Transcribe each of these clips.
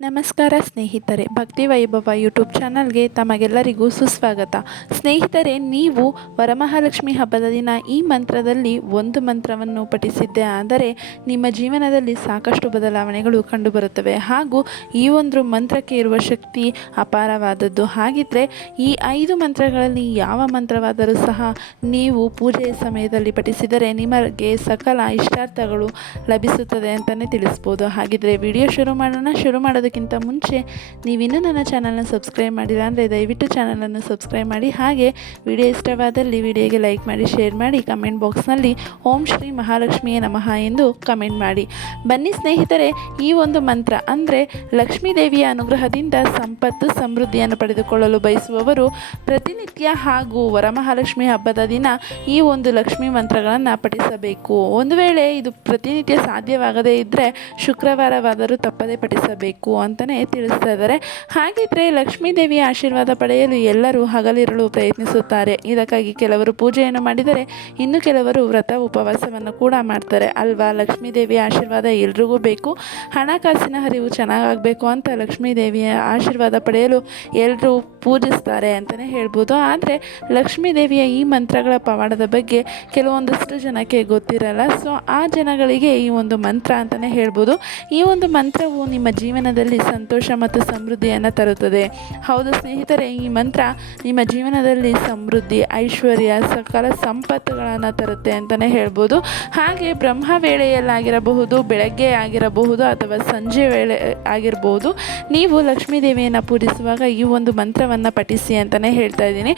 ನಮಸ್ಕಾರ ಸ್ನೇಹಿತರೆ, ಭಕ್ತಿ ವೈಭವ ಯೂಟ್ಯೂಬ್ ಚಾನಲ್ಗೆ ತಮಗೆಲ್ಲರಿಗೂ ಸುಸ್ವಾಗತ. ಸ್ನೇಹಿತರೆ, ನೀವು ವರಮಹಾಲಕ್ಷ್ಮಿ ಹಬ್ಬದ ದಿನ ಈ ಮಂತ್ರದಲ್ಲಿ ಒಂದು ಮಂತ್ರವನ್ನು ಪಠಿಸಿದ್ದೆ ಆದರೆ ನಿಮ್ಮ ಜೀವನದಲ್ಲಿ ಸಾಕಷ್ಟು ಬದಲಾವಣೆಗಳು ಕಂಡುಬರುತ್ತವೆ. ಹಾಗೂ ಈ ಒಂದು ಮಂತ್ರಕ್ಕೆ ಇರುವ ಶಕ್ತಿ ಅಪಾರವಾದದ್ದು. ಹಾಗಿದ್ದರೆ ಈ ಐದು ಮಂತ್ರಗಳಲ್ಲಿ ಯಾವ ಮಂತ್ರವಾದರೂ ಸಹ ನೀವು ಪೂಜೆಯ ಸಮಯದಲ್ಲಿ ಪಠಿಸಿದರೆ ನಿಮಗೆ ಸಕಲ ಇಷ್ಟಾರ್ಥಗಳು ಲಭಿಸುತ್ತದೆ ಅಂತಲೇ ತಿಳಿಸ್ಬೋದು. ಹಾಗಿದ್ರೆ ವಿಡಿಯೋ ಶುರು ಮಾಡೋಣ. ಶುರು ಮಾಡೋದಕ್ಕಿಂತ ಮುಂಚೆ ನೀವಿನ್ನೂ ನನ್ನ ಚಾನಲ್ನ ಸಬ್ಸ್ಕ್ರೈಬ್ ಮಾಡಿಲ್ಲ ಅಂದರೆ ದಯವಿಟ್ಟು ಚಾನಲನ್ನು ಸಬ್ಸ್ಕ್ರೈಬ್ ಮಾಡಿ ಹಾಗೆ ವಿಡಿಯೋ ಇಷ್ಟವಾದಲ್ಲಿ ವಿಡಿಯೋಗೆ ಲೈಕ್ ಮಾಡಿ, ಶೇರ್ ಮಾಡಿ, ಕಮೆಂಟ್ ಬಾಕ್ಸ್ನಲ್ಲಿ ಓಂ ಶ್ರೀ ಮಹಾಲಕ್ಷ್ಮಿಯೇ ನಮಃ ಎಂದು ಕಮೆಂಟ್ ಮಾಡಿ. ಬನ್ನಿ ಸ್ನೇಹಿತರೆ, ಈ ಒಂದು ಮಂತ್ರ ಅಂದರೆ ಲಕ್ಷ್ಮೀ ದೇವಿಯ ಅನುಗ್ರಹದಿಂದ ಸಂಪತ್ತು ಸಮೃದ್ಧಿಯನ್ನು ಪಡೆದುಕೊಳ್ಳಲು ಬಯಸುವವರು ಪ್ರತಿನಿತ್ಯ ಹಾಗೂ ವರಮಹಾಲಕ್ಷ್ಮಿ ಹಬ್ಬದ ದಿನ ಈ ಒಂದು ಲಕ್ಷ್ಮಿ ಮಂತ್ರಗಳನ್ನು ಪಠಿಸಬೇಕು. ಒಂದು ವೇಳೆ ಇದು ಪ್ರತಿನಿತ್ಯ ಸಾಧ್ಯವಾಗದೇ ಇದ್ದರೆ ಶುಕ್ರವಾರವಾದರೂ ತಪ್ಪದೇ ಪಠಿಸಬೇಕು. ಅಂತಲೇ ತಿಳಿಸ್ತಾ ಇದ್ದಾರೆ. ಹಾಗಿದ್ರೆ ಲಕ್ಷ್ಮೀ ದೇವಿಯ ಆಶೀರ್ವಾದ ಪಡೆಯಲು ಎಲ್ಲರೂ ಹಗಲಿರಲು ಪ್ರಯತ್ನಿಸುತ್ತಾರೆ. ಇದಕ್ಕಾಗಿ ಕೆಲವರು ಪೂಜೆಯನ್ನು ಮಾಡಿದರೆ ಇನ್ನು ಕೆಲವರು ವ್ರತ ಉಪವಾಸವನ್ನು ಕೂಡ ಮಾಡ್ತಾರೆ. ಅಲ್ವಾ? ಲಕ್ಷ್ಮೀ ದೇವಿಯ ಆಶೀರ್ವಾದ ಎಲ್ರಿಗೂ ಬೇಕು. ಹಣಕಾಸಿನ ಹರಿವು ಚೆನ್ನಾಗಾಗಬೇಕು ಅಂತ ಲಕ್ಷ್ಮೀ ದೇವಿಯ ಆಶೀರ್ವಾದ ಪಡೆಯಲು ಎಲ್ಲರೂ ಪೂಜಿಸ್ತಾರೆ ಅಂತಲೇ ಹೇಳ್ಬೋದು. ಆದರೆ ಲಕ್ಷ್ಮೀ ದೇವಿಯ ಈ ಮಂತ್ರಗಳ ಪವಾಡದ ಬಗ್ಗೆ ಕೆಲವೊಂದಷ್ಟು ಜನಕ್ಕೆ ಗೊತ್ತಿರಲ್ಲ. ಸೊ ಆ ಜನಗಳಿಗೆ ಈ ಒಂದು ಮಂತ್ರ ಅಂತಲೇ ಹೇಳ್ಬೋದು. ಈ ಒಂದು ಮಂತ್ರವು ನಿಮ್ಮ ಜೀವನದಲ್ಲಿ ಸಂತೋಷ ಮತ್ತು ಸಮೃದ್ಧಿಯನ್ನು ತರುತ್ತದೆ. ಹೌದು ಸ್ನೇಹಿತರೆ, ಈ ಮಂತ್ರ ನಿಮ್ಮ ಜೀವನದಲ್ಲಿ ಸಮೃದ್ಧಿ, ಐಶ್ವರ್ಯ, ಸಕಲ ಸಂಪತ್ತುಗಳನ್ನು ತರುತ್ತೆ ಅಂತಲೇ ಹೇಳ್ಬೋದು. ಹಾಗೆ ಬ್ರಹ್ಮ ವೇಳೆಯಲ್ಲಾಗಿರಬಹುದು, ಬೆಳಗ್ಗೆ ಆಗಿರಬಹುದು ಅಥವಾ ಸಂಜೆ ವೇಳೆ ಆಗಿರಬಹುದು, ನೀವು ಲಕ್ಷ್ಮೀ ದೇವಿಯನ್ನು ಪೂಜಿಸುವಾಗ ಈ ಒಂದು ಮಂತ್ರವನ್ನು ಪಠಿಸಿ ಅಂತಲೇ ಹೇಳ್ತಾ ಇದ್ದೀನಿ.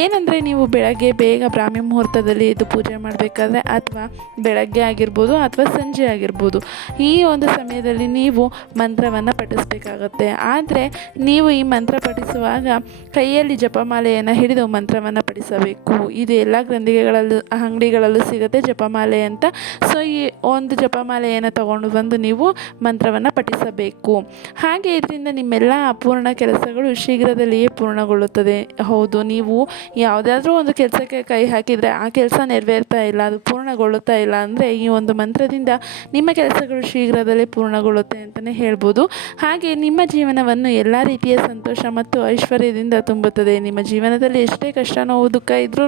ಏನಂದರೆ ನೀವು ಬೆಳಗ್ಗೆ ಬೇಗ ಬ್ರಾಹ್ಮಿ ಮುಹೂರ್ತದಲ್ಲಿ ಇದು ಪೂಜೆ ಮಾಡಬೇಕಾದ್ರೆ ಅಥವಾ ಬೆಳಗ್ಗೆ ಆಗಿರ್ಬೋದು ಅಥವಾ ಸಂಜೆ ಆಗಿರ್ಬೋದು, ಈ ಒಂದು ಸಮಯದಲ್ಲಿ ನೀವು ಮಂತ್ರವನ್ನು ಪಠಿಸಬೇಕಾಗತ್ತೆ. ಆದರೆ ನೀವು ಈ ಮಂತ್ರ ಪಠಿಸುವಾಗ ಕೈಯಲ್ಲಿ ಜಪಮಾಲೆಯನ್ನು ಹಿಡಿದು ಮಂತ್ರವನ್ನು ಪಠಿಸಬೇಕು. ಇದು ಎಲ್ಲ ಗ್ರಂಥಿಗೆಗಳಲ್ಲೂ, ಅಂಗಡಿಗಳಲ್ಲೂ ಸಿಗುತ್ತೆ ಜಪಮಾಲೆ ಅಂತ. ಸೊ ಈ ಒಂದು ಜಪಮಾಲೆಯನ್ನು ತಗೊಂಡು ಬಂದು ನೀವು ಮಂತ್ರವನ್ನು ಪಠಿಸಬೇಕು. ಹಾಗೆ ಇದರಿಂದ ನಿಮ್ಮೆಲ್ಲ ಅಪೂರ್ಣ ಕೆಲಸಗಳು ಶೀಘ್ರದಲ್ಲಿಯೇ ಪೂರ್ಣಗೊಳ್ಳುತ್ತದೆ. ಹೌದು, ನೀವು ಯಾವುದಾದ್ರೂ ಒಂದು ಕೆಲಸಕ್ಕೆ ಕೈ ಹಾಕಿದರೆ ಆ ಕೆಲಸ ನೆರವೇರ್ತಾ ಇಲ್ಲ, ಅದು ಪೂರ್ಣಗೊಳ್ಳುತ್ತಾ ಇಲ್ಲ ಅಂದರೆ ಈ ಒಂದು ಮಂತ್ರದಿಂದ ನಿಮ್ಮ ಕೆಲಸಗಳು ಶೀಘ್ರದಲ್ಲೇ ಪೂರ್ಣಗೊಳ್ಳುತ್ತೆ ಅಂತಲೇ ಹೇಳ್ಬೋದು. ಹಾಗೆ ನಿಮ್ಮ ಜೀವನವನ್ನು ಎಲ್ಲ ರೀತಿಯ ಸಂತೋಷ ಮತ್ತು ಐಶ್ವರ್ಯದಿಂದ ತುಂಬುತ್ತದೆ. ನಿಮ್ಮ ಜೀವನದಲ್ಲಿ ಎಷ್ಟೇ ಕಷ್ಟ, ನೋವು, ದುಃಖ ಇದ್ರೂ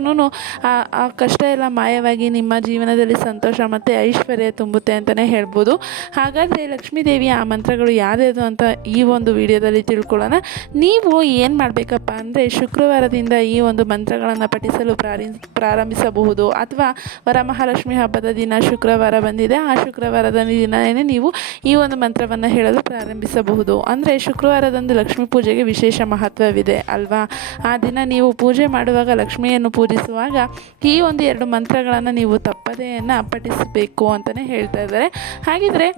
ಆ ಕಷ್ಟ ಎಲ್ಲ ಮಾಯವಾಗಿ ನಿಮ್ಮ ಜೀವನದಲ್ಲಿ ಸಂತೋಷ ಮತ್ತು ಐಶ್ವರ್ಯ ತುಂಬುತ್ತೆ ಅಂತಲೇ ಹೇಳ್ಬೋದು. ಹಾಗಾದರೆ ಲಕ್ಷ್ಮೀ ದೇವಿಯ ಆ ಮಂತ್ರಗಳು ಯಾವ್ಯಾವುದು ಅಂತ ಈ ಒಂದು ವಿಡಿಯೋದಲ್ಲಿ ತಿಳ್ಕೊಳ್ಳೋಣ. ನೀವು ಏನು ಮಾಡಬೇಕಪ್ಪ ಅಂದರೆ ಶುಕ್ರವಾರದಿಂದ ಈ ಒಂದು ಮಂತ್ರಗಳನ್ನು ಪಠಿಸಲು ಪ್ರಾರಿ, ಪ್ರಾರಂಭಿಸಬಹುದು. ಅಥವಾ ವರಮಹಾಲಕ್ಷ್ಮಿ ಹಬ್ಬದ ದಿನ ಶುಕ್ರವಾರ ಬಂದಿದೆ, ಆ ಶುಕ್ರವಾರದ ದಿನವೇ ನೀವು ಈ ಒಂದು ಮಂತ್ರವನ್ನು ಹೇಳಲು ಪ್ರಾರಂಭಿಸಬಹುದು. ಅಂದರೆ ಶುಕ್ರವಾರದಂದು ಲಕ್ಷ್ಮೀ ಪೂಜೆಗೆ ವಿಶೇಷ ಮಹತ್ವವಿದೆ ಅಲ್ವಾ? ಆ ದಿನ ನೀವು ಪೂಜೆ ಮಾಡುವಾಗ ಲಕ್ಷ್ಮಿಯನ್ನು ಪೂಜಿಸುವಾಗ ಈ ಒಂದು ಎರಡು ಮಂತ್ರಗಳನ್ನು ನೀವು ತಪ್ಪದೆಯನ್ನು ಪಠಿಸಬೇಕು ಅಂತಲೇ ಹೇಳ್ತಾ ಇದ್ದಾರೆ. ಹಾಗಿದ್ರೆ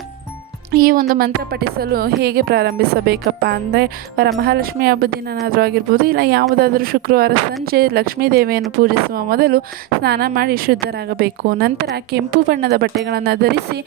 ಈ ಒಂದು ಮಂತ್ರ ಪಠಿಸಲು ಹೇಗೆ ಪ್ರಾರಂಭಿಸಬೇಕಪ್ಪ ಅಂದರೆ ವರಮಹಾಲಕ್ಷ್ಮಿ ಹಬ್ಬದ ದಿನನಾದರೂ ಆಗಿರ್ಬೋದು, ಇಲ್ಲ ಯಾವುದಾದರೂ ಶುಕ್ರವಾರ ಸಂಜೆ ಲಕ್ಷ್ಮೀ ದೇವಿಯನ್ನು ಪೂಜಿಸುವ ಮೊದಲು ಸ್ನಾನ ಮಾಡಿ ಶುದ್ಧರಾಗಬೇಕು. ನಂತರ ಕೆಂಪು ಬಣ್ಣದ ಬಟ್ಟೆಗಳನ್ನು ಧರಿಸಿ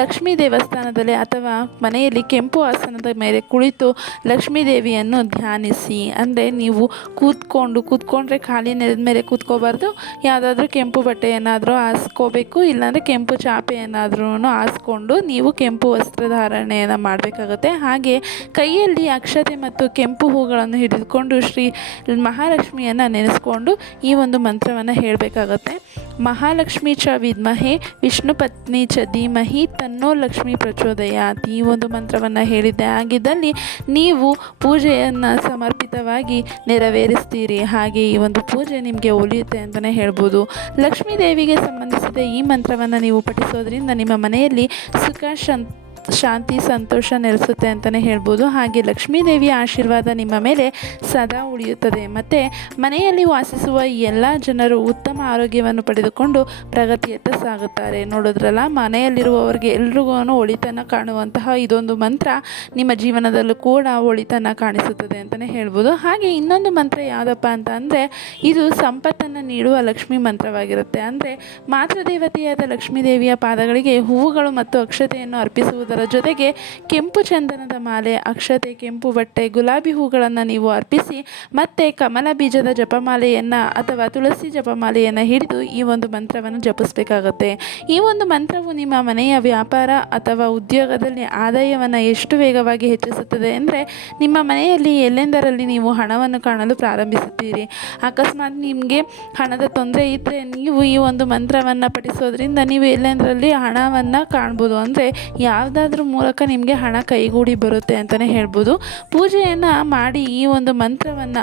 ಲಕ್ಷ್ಮೀ ದೇವಸ್ಥಾನದಲ್ಲಿ ಅಥವಾ ಮನೆಯಲ್ಲಿ ಕೆಂಪು ಆಸನದ ಮೇಲೆ ಕುಳಿತು ಲಕ್ಷ್ಮೀ ದೇವಿಯನ್ನು ಧ್ಯಾನಿಸಿ. ಅಂದರೆ ನೀವು ಕೂತ್ಕೊಂಡು, ಕೂತ್ಕೊಂಡ್ರೆ ಖಾಲಿ ನೆಲದ ಮೇಲೆ ಕೂತ್ಕೋಬಾರ್ದು. ಯಾವುದಾದ್ರೂ ಕೆಂಪು ಬಟ್ಟೆಯನ್ನಾದರೂ ಹಾಸ್ಕೋಬೇಕು, ಇಲ್ಲಾಂದರೆ ಕೆಂಪು ಚಾಪೆಯನ್ನಾದ್ರೂ ಹಾಸ್ಕೊಂಡು ನೀವು ಕೆಂಪು ವಸ್ತ್ರಧಾರಣೆಯನ್ನು ಮಾಡಬೇಕಾಗುತ್ತೆ. ಹಾಗೆ ಕೈಯಲ್ಲಿ ಅಕ್ಷತೆ ಮತ್ತು ಕೆಂಪು ಹೂಗಳನ್ನು ಹಿಡಿದುಕೊಂಡು ಶ್ರೀ ಮಹಾಲಕ್ಷ್ಮಿಯನ್ನು ನೆನೆಸ್ಕೊಂಡು ಈ ಒಂದು ಮಂತ್ರವನ್ನು ಹೇಳಬೇಕಾಗತ್ತೆ. ಮಹಾಲಕ್ಷ್ಮಿ ಚ ವಿದ್ಮಹೆ, ವಿಷ್ಣು ಪತ್ನಿ ಚ ಧೀಮಹಿ, ತನ್ನೋ ಲಕ್ಷ್ಮಿ ಪ್ರಚೋದಯಾತ್ ಈ ಒಂದು ಮಂತ್ರವನ್ನು ಹೇಳಿದ್ದೆ. ಆಗಿದ್ದಲ್ಲಿ ನೀವು ಪೂಜೆಯನ್ನು ಸಮರ್ಪಿತವಾಗಿ ನೆರವೇರಿಸ್ತೀರಿ. ಹಾಗೆ ಈ ಒಂದು ಪೂಜೆ ನಿಮಗೆ ಒಲಿಯುತ್ತೆ ಅಂತಲೇ ಹೇಳ್ಬೋದು. ಲಕ್ಷ್ಮೀ ದೇವಿಗೆ ಸಂಬಂಧಿಸಿದ ಈ ಮಂತ್ರವನ್ನು ನೀವು ಪಠಿಸೋದ್ರಿಂದ ನಿಮ್ಮ ಮನೆಯಲ್ಲಿ ಸುಖ ಶಂ ಶಾಂತಿ, ಸಂತೋಷ ನೆಲೆಸುತ್ತೆ ಅಂತಲೇ ಹೇಳ್ಬೋದು. ಹಾಗೆ ಲಕ್ಷ್ಮೀ ದೇವಿಯ ಆಶೀರ್ವಾದ ನಿಮ್ಮ ಮೇಲೆ ಸದಾ ಉಳಿಯುತ್ತದೆ. ಮತ್ತು ಮನೆಯಲ್ಲಿ ವಾಸಿಸುವ ಎಲ್ಲ ಜನರು ಉತ್ತಮ ಆರೋಗ್ಯವನ್ನು ಪಡೆದುಕೊಂಡು ಪ್ರಗತಿಯತ್ತ ಸಾಗುತ್ತಾರೆ. ನೋಡಿದ್ರಲ್ಲ, ಮನೆಯಲ್ಲಿರುವವರಿಗೆ ಎಲ್ರಿಗೂ ಒಳಿತನ ಕಾಣುವಂತಹ ಇದೊಂದು ಮಂತ್ರ ನಿಮ್ಮ ಜೀವನದಲ್ಲೂ ಕೂಡ ಒಳಿತನ ಕಾಣಿಸುತ್ತದೆ ಅಂತಲೇ ಹೇಳ್ಬೋದು. ಹಾಗೆ ಇನ್ನೊಂದು ಮಂತ್ರ ಯಾವುದಪ್ಪ ಅಂತ ಅಂದರೆ, ಇದು ಸಂಪತ್ತನ್ನು ನೀಡುವ ಲಕ್ಷ್ಮೀ ಮಂತ್ರವಾಗಿರುತ್ತೆ. ಅಂದರೆ ಮಾತೃದೇವತೆಯಾದ ಲಕ್ಷ್ಮೀ ದೇವಿಯ ಪಾದಗಳಿಗೆ ಹೂವುಗಳು ಮತ್ತು ಅಕ್ಷತೆಯನ್ನು ಅರ್ಪಿಸುವುದರ ಅದರ ಜೊತೆಗೆ ಕೆಂಪು ಚಂದನದ ಮಾಲೆ, ಅಕ್ಷತೆ, ಕೆಂಪು ಬಟ್ಟೆ, ಗುಲಾಬಿ ಹೂಗಳನ್ನು ನೀವು ಅರ್ಪಿಸಿ ಮತ್ತೆ ಕಮಲ ಬೀಜದ ಜಪಮಾಲೆಯನ್ನು ಅಥವಾ ತುಳಸಿ ಜಪಮಾಲೆಯನ್ನು ಹಿಡಿದು ಈ ಒಂದು ಮಂತ್ರವನ್ನು ಜಪಿಸಬೇಕಾಗತ್ತೆ. ಈ ಒಂದು ಮಂತ್ರವು ನಿಮ್ಮ ಮನೆಯ ವ್ಯಾಪಾರ ಅಥವಾ ಉದ್ಯೋಗದಲ್ಲಿ ಆದಾಯವನ್ನು ಎಷ್ಟು ವೇಗವಾಗಿ ಹೆಚ್ಚಿಸುತ್ತದೆ ಅಂದರೆ ನಿಮ್ಮ ಮನೆಯಲ್ಲಿ ಎಲ್ಲೆಂದರಲ್ಲಿ ನೀವು ಹಣವನ್ನು ಕಾಣಲು ಪ್ರಾರಂಭಿಸುತ್ತೀರಿ. ಅಕಸ್ಮಾತ್ ನಿಮಗೆ ಹಣದ ತೊಂದರೆ ಇದ್ದರೆ ನೀವು ಈ ಒಂದು ಮಂತ್ರವನ್ನು ಪಠಿಸೋದ್ರಿಂದ ನೀವು ಎಲ್ಲೆಂದರಲ್ಲಿ ಹಣವನ್ನು ಕಾಣ್ಬೋದು ಅಂದರೆ ಯಾವುದಾದ್ರೂ ಮೂಲಕ ನಿಮಗೆ ಹಣ ಕೈಗೂಡಿ ಬರುತ್ತೆ ಅಂತಲೇ ಹೇಳ್ಬೋದು. ಪೂಜೆಯನ್ನು ಮಾಡಿ ಈ ಒಂದು ಮಂತ್ರವನ್ನು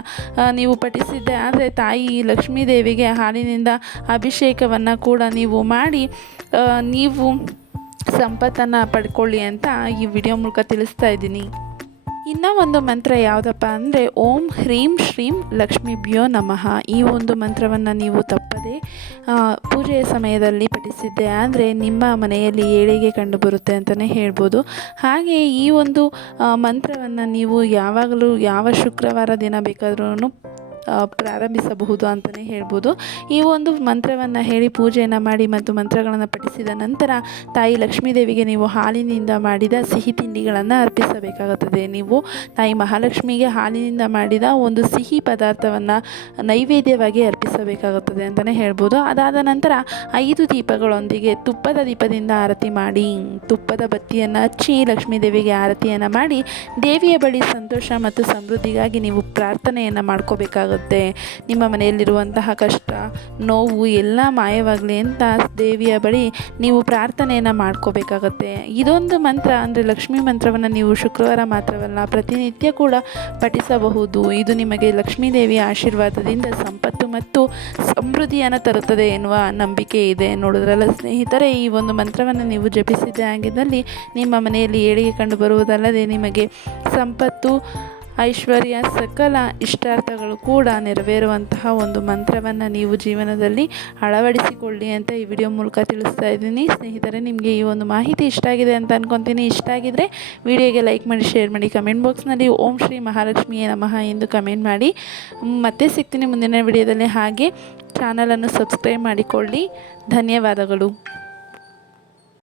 ನೀವು ಪಠಿಸಿದ್ದೆ ಆದರೆ ತಾಯಿ ಲಕ್ಷ್ಮೀ ದೇವಿಗೆ ಹಾಲಿನಿಂದ ಅಭಿಷೇಕವನ್ನು ಕೂಡ ನೀವು ಮಾಡಿ ನೀವು ಸಂಪತ್ತನ್ನು ಪಡ್ಕೊಳ್ಳಿ ಅಂತ ಈ ವಿಡಿಯೋ ಮೂಲಕ ತಿಳಿಸ್ತಾ ಇದ್ದೀನಿ. ಇನ್ನು ಒಂದು ಮಂತ್ರ ಯಾವುದಪ್ಪ ಅಂದರೆ, ಓಂ ಹ್ರೀಂ ಶ್ರೀಂ ಲಕ್ಷ್ಮೀಭ್ಯೋ ನಮಃ. ಈ ಒಂದು ಮಂತ್ರವನ್ನು ನೀವು ತಪ್ಪದೆ ಪೂಜೆಯ ಸಮಯದಲ್ಲಿ ಪಠಿಸಿದ್ದೆ ಅಂದರೆ ನಿಮ್ಮ ಮನೆಯಲ್ಲಿ ಏಳಿಗೆ ಕಂಡುಬರುತ್ತೆ ಅಂತಲೇ ಹೇಳ್ಬೋದು. ಹಾಗೆ ಈ ಒಂದು ಮಂತ್ರವನ್ನು ನೀವು ಯಾವಾಗಲೂ ಯಾವ ಶುಕ್ರವಾರ ದಿನ ಬೇಕಾದ್ರೂ ಪ್ರಾರಂಭಿಸಬಹುದು ಅಂತಲೇ ಹೇಳ್ಬೋದು. ಈ ಒಂದು ಮಂತ್ರವನ್ನು ಹೇಳಿ ಪೂಜೆಯನ್ನು ಮಾಡಿ ಮತ್ತು ಮಂತ್ರಗಳನ್ನು ಪಠಿಸಿದ ನಂತರ ತಾಯಿ ಲಕ್ಷ್ಮೀದೇವಿಗೆ ನೀವು ಹಾಲಿನಿಂದ ಮಾಡಿದ ಸಿಹಿ ತಿಂಡಿಗಳನ್ನು ಅರ್ಪಿಸಬೇಕಾಗುತ್ತದೆ. ನೀವು ತಾಯಿ ಮಹಾಲಕ್ಷ್ಮಿಗೆ ಹಾಲಿನಿಂದ ಮಾಡಿದ ಒಂದು ಸಿಹಿ ಪದಾರ್ಥವನ್ನು ನೈವೇದ್ಯವಾಗಿ ಅರ್ಪಿಸಬೇಕಾಗುತ್ತದೆ ಅಂತಲೇ ಹೇಳ್ಬೋದು. ಅದಾದ ನಂತರ ಐದು ದೀಪಗಳೊಂದಿಗೆ ತುಪ್ಪದ ದೀಪದಿಂದ ಆರತಿ ಮಾಡಿ, ತುಪ್ಪದ ಬತ್ತಿಯನ್ನು ಹಚ್ಚಿ ಲಕ್ಷ್ಮೀದೇವಿಗೆ ಆರತಿಯನ್ನು ಮಾಡಿ, ದೇವಿಯ ಬಳಿ ಸಂತೋಷ ಮತ್ತು ಸಮೃದ್ಧಿಗಾಗಿ ನೀವು ಪ್ರಾರ್ಥನೆಯನ್ನು ಮಾಡ್ಕೋಬೇಕಾಗುತ್ತೆ ನಿಮ್ಮ ಮನೆಯಲ್ಲಿರುವಂತಹ ಕಷ್ಟ, ನೋವು ಎಲ್ಲ ಮಾಯವಾಗಲಿ ಅಂತ ದೇವಿಯ ಬಳಿ ನೀವು ಪ್ರಾರ್ಥನೆಯನ್ನು ಮಾಡ್ಕೋಬೇಕಾಗತ್ತೆ. ಇದೊಂದು ಮಂತ್ರ ಅಂದರೆ ಲಕ್ಷ್ಮೀ ಮಂತ್ರವನ್ನು ನೀವು ಶುಕ್ರವಾರ ಮಾತ್ರವಲ್ಲ, ಪ್ರತಿನಿತ್ಯ ಕೂಡ ಪಠಿಸಬಹುದು. ಇದು ನಿಮಗೆ ಲಕ್ಷ್ಮೀ ದೇವಿಯ ಆಶೀರ್ವಾದದಿಂದ ಸಂಪತ್ತು ಮತ್ತು ಸಮೃದ್ಧಿಯನ್ನು ತರುತ್ತದೆ ಎನ್ನುವ ನಂಬಿಕೆ ಇದೆ. ನೋಡಿದ್ರಲ್ಲ ಸ್ನೇಹಿತರೆ, ಈ ಒಂದು ಮಂತ್ರವನ್ನು ನೀವು ಜಪಿಸಿದ್ದೆ ಆಗಿದ್ದಲ್ಲಿ ನಿಮ್ಮ ಮನೆಯಲ್ಲಿ ಏಳಿಗೆ ಕಂಡು ಬರುವುದಲ್ಲದೆ ನಿಮಗೆ ಸಂಪತ್ತು ಐಶ್ವರ್ಯ ಸಕಲ ಇಷ್ಟಾರ್ಥಗಳು ಕೂಡ ನೆರವೇರುವಂತಹ ಒಂದು ಮಂತ್ರವನ್ನು ನೀವು ಜೀವನದಲ್ಲಿ ಅಳವಡಿಸಿಕೊಳ್ಳಿ ಅಂತ ಈ ವಿಡಿಯೋ ಮೂಲಕ ತಿಳಿಸ್ತಾ ಇದ್ದೀನಿ. ಸ್ನೇಹಿತರೆ, ನಿಮಗೆ ಈ ಒಂದು ಮಾಹಿತಿ ಇಷ್ಟ ಆಗಿದೆ ಅಂತ ಅನ್ಕೊತೀನಿ. ಇಷ್ಟ ಆಗಿದ್ದರೆ ವಿಡಿಯೋಗೆ ಲೈಕ್ ಮಾಡಿ, ಶೇರ್ ಮಾಡಿ. ಕಮೆಂಟ್ ಬಾಕ್ಸ್ನಲ್ಲಿ ಓಂ ಶ್ರೀ ಮಹಾಲಕ್ಷ್ಮಿಯೇ ನಮಃ ಎಂದು ಕಮೆಂಟ್ ಮಾಡಿ. ಮತ್ತೆ ಸಿಗ್ತೀನಿ ಮುಂದಿನ ವಿಡಿಯೋದಲ್ಲಿ. ಹಾಗೆ ಚಾನಲನ್ನು ಸಬ್ಸ್ಕ್ರೈಬ್ ಮಾಡಿಕೊಳ್ಳಿ. ಧನ್ಯವಾದಗಳು.